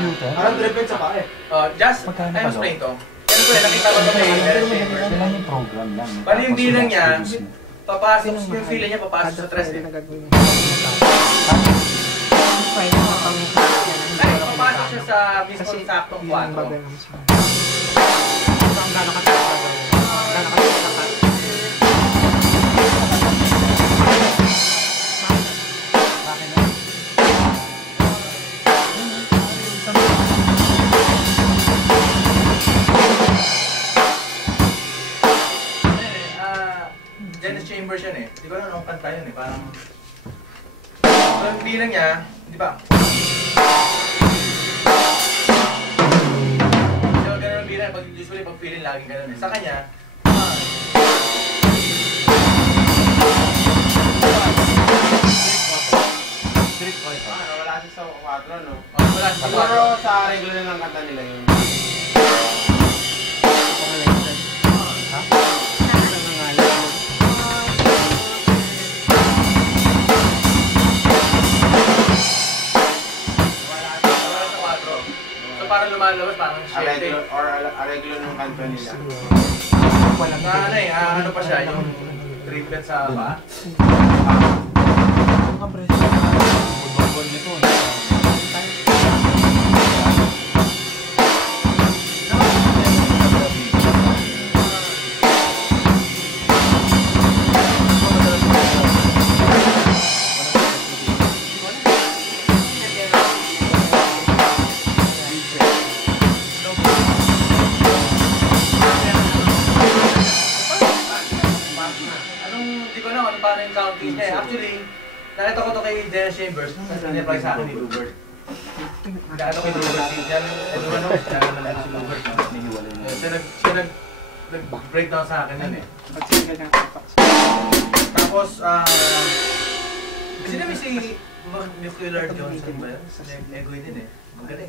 computer? Parang driven sa paa eh. Just, I'm explain to. Pero ko nakita ko ito may Derek Chambers. Sila yung program lang. Bali yung bilang niya, papasok, yung feeling niya papasok sa tres eh. Ay, papasok siya sa mismong saktong 4. Gano'n ka talaga. Dennis Chambers yun eh. Hindi ko alam anong kanta yun eh. Parang... yung bilang niya, di ba? So, gano'n ang bilang. Usually, pag feeling, laging gano'n eh. Sa kanya, Wala siya sa 4, no? wala sa Siguro sa regular na ng kanta nila yun. Para lumalabas, parang shade Or regular ng kanta nila. na ano eh, ano pa siya, yung triplet sa paa. Paano yung counting niya eh. Actually, nakita ko to kay Dennis Chambers. Nag-reply sa akin ni Lubert. Nakita ko kay Lubert. Diyan, ano, siya si Lubert. Siya nag-breakdown sa akin yan eh. Tapos, sino may si Nuclear Johnson ba yan? Egoy din eh. Magaling.